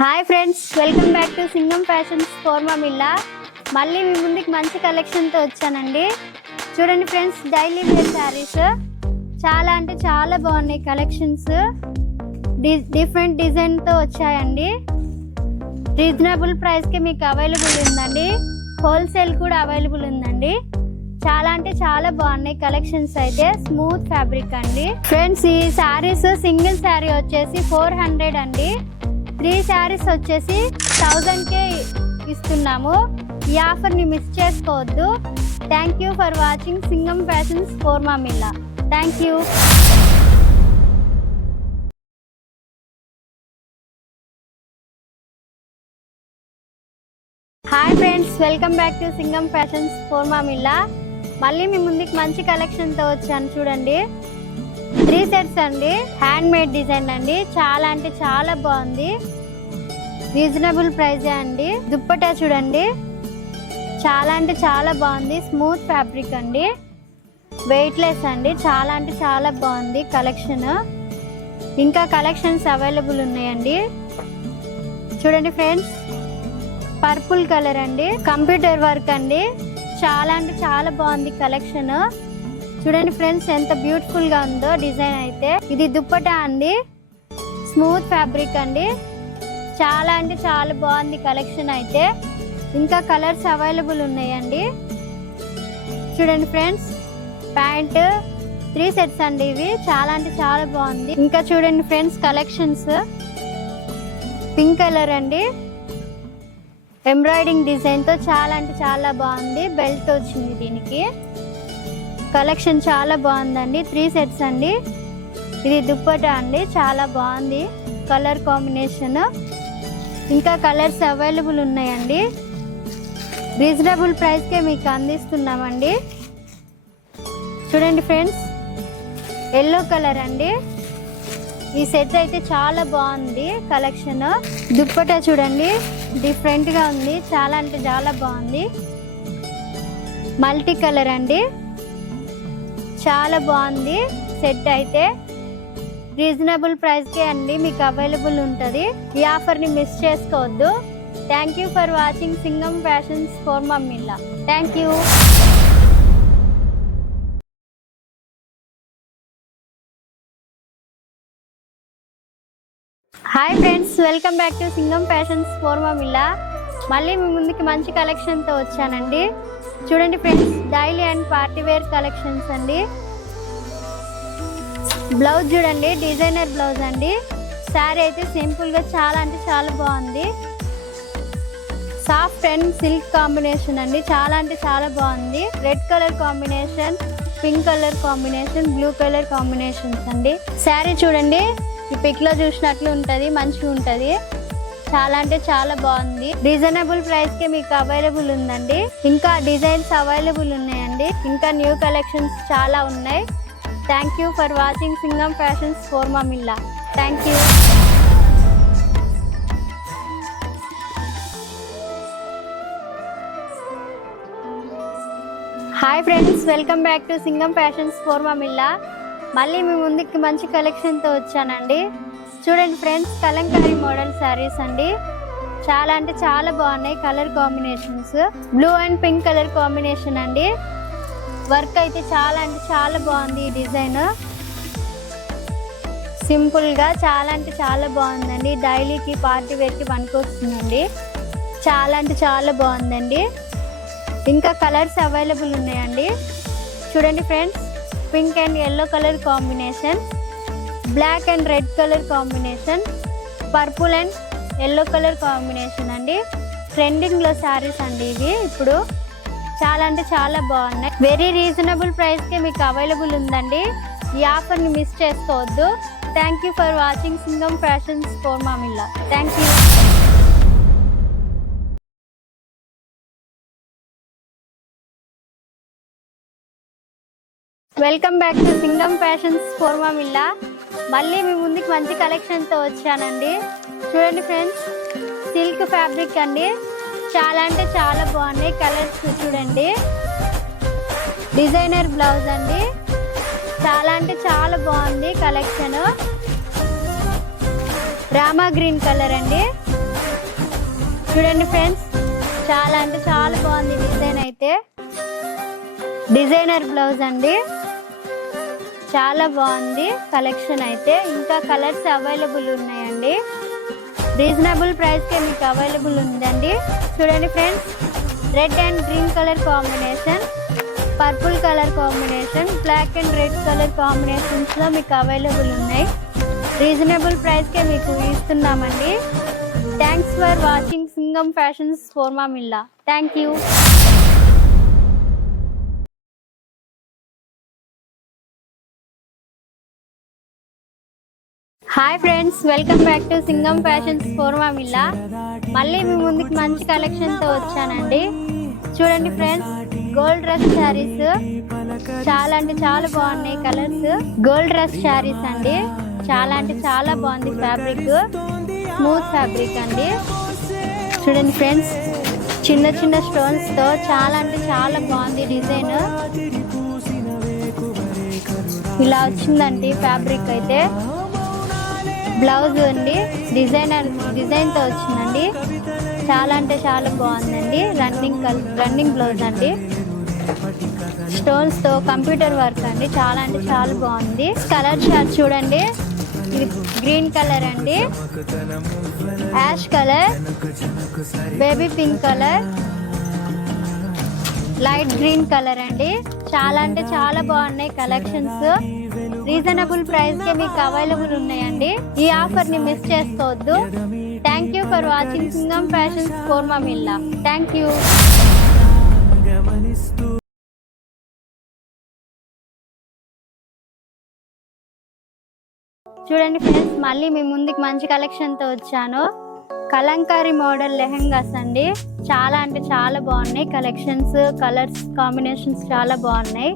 Hi friends, welcome back to Singam fashions ఫోర్మా మిల్లా. మళ్ళీ మీ ముందుకి మంచి కలెక్షన్తో వచ్చానండి. చూడండి ఫ్రెండ్స్, డైలీ వేర్ శారీస్ చాలా అంటే చాలా బాగున్నాయి. కలెక్షన్స్ డిఫరెంట్ డిజైన్తో వచ్చాయండి. రీజనబుల్ ప్రైస్కి మీకు అవైలబుల్ ఉందండి. హోల్సేల్ కూడా అవైలబుల్ ఉందండి. చాలా అంటే చాలా బాగున్నాయి కలెక్షన్స్. అయితే స్మూత్ ఫ్యాబ్రిక్ అండి. ఫ్రెండ్స్, ఈ శారీస్ సింగిల్ శారీ వచ్చేసి 400 అండి. 3 శారీస్ వచ్చేసి 1000కే ఇస్తున్నాము. ఈ ఆఫర్ని మిస్ చేసుకోవద్దు. Thank you for watching Singam fashions ఫోర్మా మిల్లా. Thank you. Hi friends, welcome back to Singam fashions ఫోర్మా మిల్లా. మళ్ళీ మీ ముందుకి మంచి కలెక్షన్తో వచ్చాను. చూడండి, 3 సెట్స్ అండి. హ్యాండ్ మేడ్ డిజైన్ అండి. చాలా అంటే చాలా బాగుంది. రీజనబుల్ ప్రైజే అండి. దుప్పటా చూడండి, చాలా అంటే చాలా బాగుంది. స్మూత్ ఫ్యాబ్రిక్ అండి, వెయిట్లెస్ అండి. చాలా అంటే చాలా బాగుంది కలెక్షన్. ఇంకా కలెక్షన్స్ అవైలబుల్ ఉన్నాయండి. చూడండి ఫ్రెండ్స్, పర్పుల్ కలర్ అండి, కంప్యూటర్ వర్క్ అండి. చాలా అంటే చాలా బాగుంది కలెక్షన్. చూడండి ఫ్రెండ్స్, ఎంత బ్యూటిఫుల్ గా ఉందో డిజైన్. అయితే ఇది దుప్పటా అండి, స్మూత్ ఫ్యాబ్రిక్ అండి. చాలా అంటే చాలా బాగుంది కలెక్షన్. అయితే ఇంకా కలర్స్ అవైలబుల్ ఉన్నాయండి. చూడండి ఫ్రెండ్స్, ప్యాంట్ 3 సెట్స్ అండి. ఇవి చాలా అంటే చాలా బాగుంది. ఇంకా చూడండి ఫ్రెండ్స్, కలెక్షన్స్ పింక్ కలర్ అండి, ఎంబ్రాయిడింగ్ డిజైన్ తో చాలా అంటే చాలా బాగుంది. బెల్ట్ వచ్చింది దీనికి. కలెక్షన్ చాలా బాగుందండి. 3 సెట్స్ అండి. ఇది దుప్పటా అండి, చాలా బాగుంది కలర్ కాంబినేషన్. ఇంకా కలర్స్ అవైలబుల్ ఉన్నాయండి. రీజనబుల్ ప్రైస్కే మీకు అందిస్తున్నామండి. చూడండి ఫ్రెండ్స్, ఎల్లో కలర్ అండి. ఈ సెట్ అయితే చాలా బాగుంది కలెక్షన్. దుప్పటా చూడండి, డిఫరెంట్గా ఉంది. చాలా అంటే చాలా బాగుంది. మల్టీ కలర్ అండి, చాలా బాగుంది సెట్. అయితే రీజనబుల్ ప్రైస్కే అండి మీకు అవైలబుల్ ఉంటుంది. ఈ ఆఫర్ని మిస్ చేసుకోవద్దు. Thank you for watching Singam fashions ఫోర్మా మిల్లా. Thank you. Hi friends, welcome back to Singam fashions ఫోర్మా మిల్లా. మళ్ళీ మీ ముందుకి మంచి కలెక్షన్తో వచ్చానండి. చూడండి friends, daily and party wear collections అండి. బ్లౌజ్ చూడండి, డిజైనర్ బ్లౌజ్ అండి. శారీ అయితే సింపుల్గా చాలా అంటే చాలా బాగుంది. సాఫ్ట్ అండ్ సిల్క్ కాంబినేషన్ అండి. చాలా అంటే చాలా బాగుంది. Red colour combination, pink colour combination, blue colour combinations అండి. శారీ చూడండి, ఈ పిక్లో చూసినట్లు ఉంటుంది, మంచిగా ఉంటుంది. చాలా అంటే చాలా బాగుంది. రీజనబుల్ ప్రైస్కి మీకు అవైలబుల్ ఉందండి. ఇంకా డిజైన్స్ అవైలబుల్ ఉన్నాయండి. ఇంకా న్యూ కలెక్షన్స్ చాలా ఉన్నాయి. Thank you for watching Singam fashions ఫోర్మా మిల్లా. Thank you. Hi friends, welcome back to Singam fashions ఫోర్మా మిల్లా. మళ్ళీ మీ ముందుకి మంచి కలెక్షన్తో వచ్చానండి. చూడండి ఫ్రెండ్స్, కలంకారీ మోడల్ శారీస్ అండి. చాలా అంటే చాలా బాగున్నాయి colour combinations. Blue and pink colour combination అండి. వర్క్ అయితే చాలా అంటే చాలా బాగుంది. ఈ డిజైన్ సింపుల్గా చాలా అంటే చాలా బాగుందండి. డైలీకి పార్టీ వేర్కి పనికొస్తుందండి. చాలా అంటే చాలా బాగుందండి. ఇంకా కలర్స్ అవైలబుల్ ఉన్నాయండి. చూడండి friends, pink and yellow colour combination, black and red colour combination, purple and yellow colour combination అండి. ట్రెండింగ్లో శారీస్ అండి ఇవి. ఇప్పుడు చాలా అంటే చాలా బాగున్నాయి. వెరీ రీజనబుల్ ప్రైస్కే మీకు అవైలబుల్ ఉందండి. ఈ ఆఫర్ని మిస్ చేసుకోవద్దు. Thank you for watching Singam fashions ఫోర్మా మిల్లా. Thank you. Welcome back to Singam fashions ఫోర్మా మిల్లా. మళ్ళీ మీ ముందుకు మంచి కలెక్షన్తో వచ్చానండి. చూడండి ఫ్రెండ్స్, సిల్క్ ఫ్యాబ్రిక్ అండి. చాలా అంటే చాలా బాగున్నాయి కలర్స్. చూడండి, డిజైనర్ బ్లౌజ్ అండి. చాలా అంటే చాలా బాగుంది కలెక్షన్. రామా గ్రీన్ కలర్ అండి. చూడండి ఫ్రెండ్స్, చాలా అంటే చాలా బాగుంది డిజైన్ అయితే. డిజైనర్ బ్లౌజ్ అండి, చాలా బాగుంది కలెక్షన్ అయితే. ఇంకా కలర్స్ అవైలబుల్ ఉన్నాయండి, రీజనబుల్ ప్రైస్కే మీకు అవైలబుల్ ఉందండి. చూడండి friends, red and green colour combination, purple colour combination, black and red colour కాంబినేషన్స్లో మీకు అవైలబుల్ ఉన్నాయి. రీజనబుల్ ప్రైస్కే మీకు ఇస్తున్నామండి. Thanks for watching Singam fashions ఫోర్మా మిల్లా. Thank you. Hi friends, welcome back to Singam fashions ఫోర్మా మిల్లా. మళ్ళీ మీ ముందుకు మంచి కలెక్షన్తో వచ్చానండి. చూడండి ఫ్రెండ్స్, గోల్డ్ డ్రెస్ శారీస్ చాలా అంటే చాలా బాగున్నాయి కలర్స్. గోల్డ్ డ్రెస్ శారీస్ అండి, చాలా అంటే చాలా బాగుంది ఫ్యాబ్రిక్, స్మూత్ ఫ్యాబ్రిక్ అండి. చూడండి ఫ్రెండ్స్, చిన్న చిన్న స్టోన్స్తో చాలా అంటే చాలా బాగుంది డిజైన్. ఇలా వచ్చిందండి ఫ్యాబ్రిక్ అయితే. బ్లౌజ్ అండి డిజైన్తో వచ్చిందండి, చాలా అంటే చాలా బాగుందండి. రన్నింగ్ బ్లౌజ్ అండి, స్టోన్స్తో కంప్యూటర్ వర్క్ అండి, చాలా అంటే చాలా బాగుంది. కలర్ షార్ట్ చూడండి, ఇది గ్రీన్ కలర్ అండి, ash colour, baby pink colour, light green colour అండి. చాలా అంటే చాలా బాగున్నాయి కలెక్షన్స్. రీజనబుల్ ప్రైస్ కే మీకు అవైలబుల్ ఉన్నాయండి. ఈ ఆఫర్ ని మిస్ చేసుకోవద్దు. Thank you for watching Singam fashions ఫోర్మా మిల్లా. Thank you. చూడండి ఫ్రెండ్స్, మళ్ళీ మీ ముందుకు మంచి కలెక్షన్ తో వచ్చాను. కలంకారీ మోడల్ లెహెంగాస్ అండి, చాలా అంటే చాలా బాగున్నాయి కలెక్షన్స్. కలర్స్ కాంబినేషన్స్ చాలా బాగున్నాయి.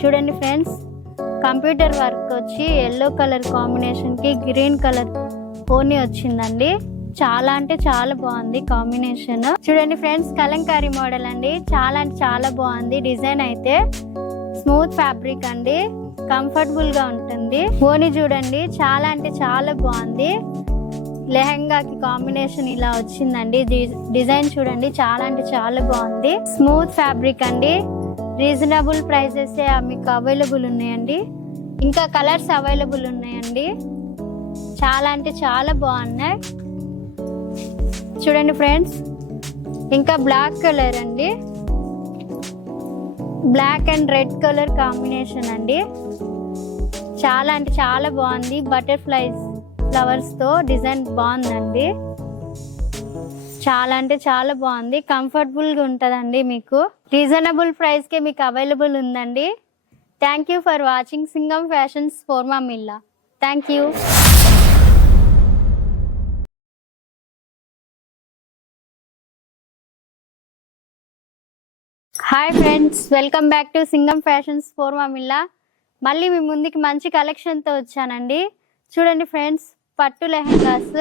చూడండి ఫ్రెండ్స్, కంప్యూటర్ వర్క్ వచ్చి ఎల్లో కలర్ కాంబినేషన్కి గ్రీన్ కలర్ ఓని వచ్చిందండి, చాలా అంటే చాలా బాగుంది కాంబినేషన్. చూడండి ఫ్రెండ్స్, కలంకారీ మోడల్ అండి, చాలా అంటే చాలా బాగుంది డిజైన్ అయితే. స్మూత్ ఫ్యాబ్రిక్ అండి, కంఫర్టబుల్ గా ఉంటుంది. ఓని చూడండి, చాలా అంటే చాలా బాగుంది. లెహంగాకి కాంబినేషన్ ఇలా వచ్చిందండి. డిజైన్ చూడండి, చాలా అంటే చాలా బాగుంది. స్మూత్ ఫ్యాబ్రిక్ అండి, రీజనబుల్ ప్రైసెస్ మీకు అవైలబుల్ ఉన్నాయండి. ఇంకా కలర్స్ అవైలబుల్ ఉన్నాయండి, చాలా అంటే చాలా బాగున్నాయి. చూడండి ఫ్రెండ్స్, ఇంకా బ్లాక్ కలర్ అండి, black and red colour combination అండి, చాలా అంటే చాలా బాగుంది. బటర్ఫ్లైస్ ఫ్లవర్స్ తో డిజైన్ బాగుందండి, చాలా అంటే చాలా బాగుంది. కంఫర్టబుల్ గా ఉంటుందండి మీకు. రీజనబుల్ ప్రైస్ కే మీకు అవైలబుల్ ఉందండి. Thank you for watching Singam fashions ఫోర్మా మిల్లా. Thank you. Hi friends, welcome back to Singam fashions ఫోర్మా మిల్లా. మళ్ళీ మీ ముందుకి మంచి కలెక్షన్తో వచ్చానండి. చూడండి ఫ్రెండ్స్, పట్టు లెహెంగాస్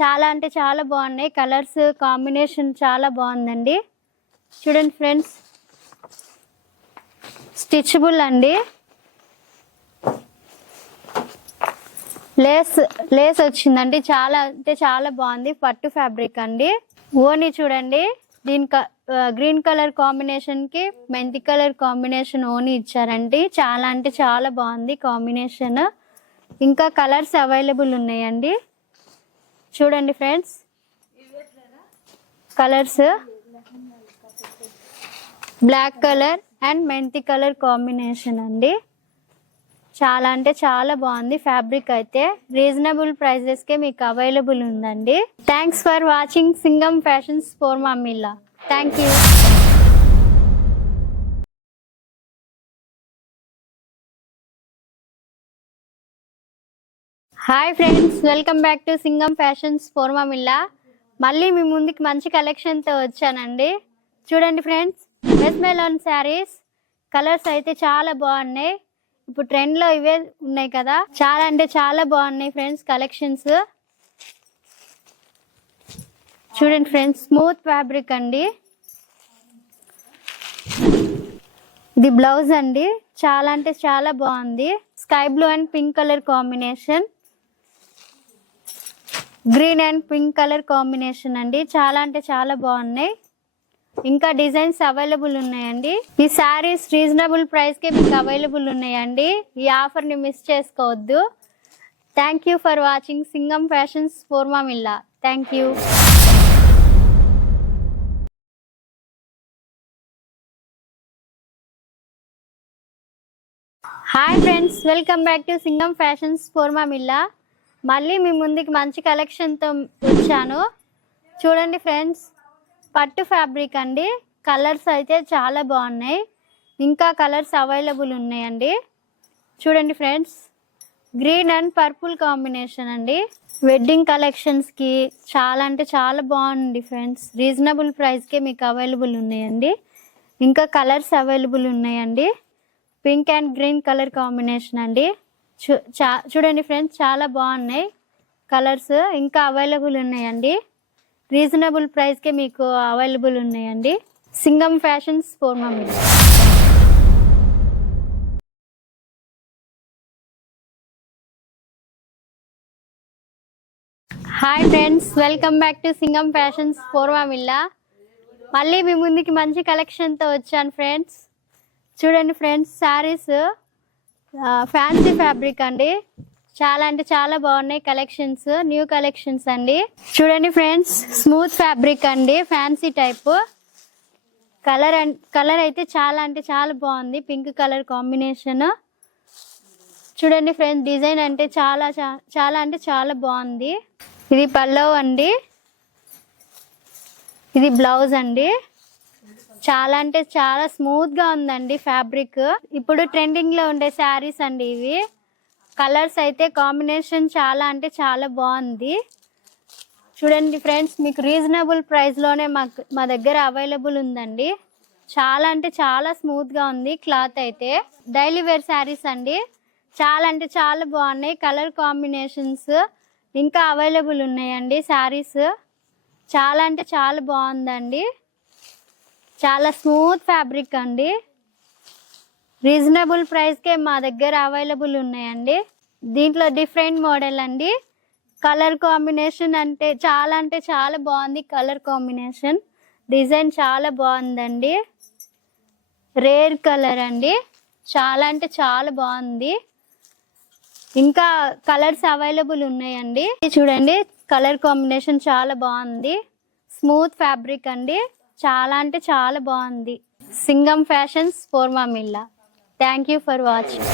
చాలా అంటే చాలా బాగున్నాయి. కలర్స్ కాంబినేషన్ చాలా బాగుందండి. చూడండి ఫ్రెండ్స్, స్టిచబుల్ అండి, లేస్ వచ్చిందండి, చాలా అంటే చాలా బాగుంది. పట్టు ఫ్యాబ్రిక్ అండి. ఓని చూడండి, దీనికి గ్రీన్ కలర్ కాంబినేషన్ కి మెంతి కలర్ కాంబినేషన్ ఓని ఇచ్చారండి, చాలా అంటే చాలా బాగుంది కాంబినేషన్. ఇంకా కలర్స్ అవైలబుల్ ఉన్నాయండి. చూడండి friends, colours black colour and మెంతి కలర్ కాంబినేషన్ అండి, చాలా అంటే చాలా బాగుంది ఫ్యాబ్రిక్ అయితే. రీజనబుల్ ప్రైజెస్ కే మీకు అవైలబుల్ ఉందండి. Thanks for watching Singam fashions ఫోర్మా మిల్లా. Thank you. Hi friends, welcome back to Singam fashions ఫోర్మా మిల్లా. మళ్ళీ మీ ముందుకి మంచి కలెక్షన్తో వచ్చానండి. చూడండి ఫ్రెండ్స్, మెస్మెలాన్ శారీస్ కలర్స్ అయితే చాలా బాగున్నాయి. ఇప్పుడు ట్రెండ్లో ఇవే ఉన్నాయి కదా, చాలా అంటే చాలా బాగున్నాయి ఫ్రెండ్స్ కలెక్షన్స్. చూడండి ఫ్రెండ్స్, స్మూత్ ఫ్యాబ్రిక్ అండి, ఇది బ్లౌజ్ అండి, చాలా అంటే చాలా బాగుంది. Sky blue and pink colour combination. Green and pink colour combination అండి. చాలా అంటే చాలా బాగున్నాయి. ఇంకా డిజైన్స్ అవైలబుల్ ఉన్నాయండి. ఈ శారీస్ రీజనబుల్ ప్రైస్కే మీకు అవైలబుల్ ఉన్నాయండి. ఈ ఆఫర్ని మిస్ చేసుకోవద్దు. Thank you for watching Singam fashions ఫోర్మామిల్లా. Thank you. Hi friends, welcome back to Singam fashions ఫోర్మామిల్లా. మళ్ళీ మీ ముందుకి మంచి కలెక్షన్తో వచ్చాను. చూడండి ఫ్రెండ్స్, పట్టు ఫ్యాబ్రిక్ అండి. కలర్స్ అయితే చాలా బాగున్నాయి. ఇంకా కలర్స్ అవైలబుల్ ఉన్నాయండి. చూడండి friends, green and purple combination అండి. వెడ్డింగ్ కలెక్షన్స్కి చాలా అంటే చాలా బాగుంది ఫ్రెండ్స్. రీజనబుల్ ప్రైస్కే మీకు అవైలబుల్ ఉన్నాయండి. ఇంకా కలర్స్ అవైలబుల్ ఉన్నాయండి. Pink and green colour combination అండి. చూడండి ఫ్రెండ్స్, చాలా బాగున్నాయి కలర్స్. ఇంకా అవైలబుల్ ఉన్నాయండి. రీజనబుల్ ప్రైస్కే మీకు అవైలబుల్ ఉన్నాయండి. సింగం ఫ్యాషన్స్ ఫోర్మామిల్లా. Hi friends, welcome back to Singam fashions ఫోర్మామిల్లా. మళ్ళీ మీ ముందుకి మంచి కలెక్షన్తో వచ్చాను ఫ్రెండ్స్. చూడండి ఫ్రెండ్స్, శారీస్ ఫ్యాన్సీ ఫ్యాబ్రిక్ అండి. చాలా అంటే చాలా బాగున్నాయి కలెక్షన్స్, న్యూ కలెక్షన్స్ అండి. చూడండి ఫ్రెండ్స్, స్మూత్ ఫ్యాబ్రిక్ అండి, ఫ్యాన్సీ టైప్. కలర్ అయితే చాలా అంటే చాలా బాగుంది. Pink colour combination. చూడండి ఫ్రెండ్స్, డిజైన్ అంటే చాలా చాలా అంటే చాలా బాగుంది. ఇది పల్లవ్ అండి, ఇది బ్లౌజ్ అండి. చాలా అంటే చాలా స్మూత్ గా ఉందండి ఫ్యాబ్రిక్. ఇప్పుడు ట్రెండింగ్ లో ఉండే శారీస్ అండి ఇవి. కలర్స్ అయితే కాంబినేషన్ చాలా అంటే చాలా బాగుంది. చూడండి ఫ్రెండ్స్, మీకు రీజనబుల్ ప్రైస్ లోనే మా దగ్గర అవైలబుల్ ఉందండి. చాలా అంటే చాలా స్మూత్ గా ఉంది క్లాత్ అయితే. డైలీ వేర్ శారీస్ అండి. చాలా అంటే చాలా బాగున్నాయి. కలర్ కాంబినేషన్స్ ఇంకా అవైలబుల్ ఉన్నాయండి. శారీస్ చాలా అంటే చాలా బాగుందండి. చాలా స్మూత్ ఫ్యాబ్రిక్ అండి. రీజనబుల్ ప్రైస్కే మా దగ్గర అవైలబుల్ ఉన్నాయండి. దీంట్లో డిఫరెంట్ మోడల్ అండి. కలర్ కాంబినేషన్ అంటే చాలా బాగుంది. కలర్ కాంబినేషన్ డిజైన్ చాలా బాగుందండి. రేర్ కలర్ అండి. చాలా అంటే చాలా బాగుంది. ఇంకా కలర్స్ అవైలబుల్ ఉన్నాయండి. చూడండి, కలర్ కాంబినేషన్ చాలా బాగుంది. స్మూత్ ఫ్యాబ్రిక్ అండి. చాలా అంటే చాలా బాగుంది. సింగం ఫ్యాషన్స్ ఫోర్మామిల్లా. Thank you for watching.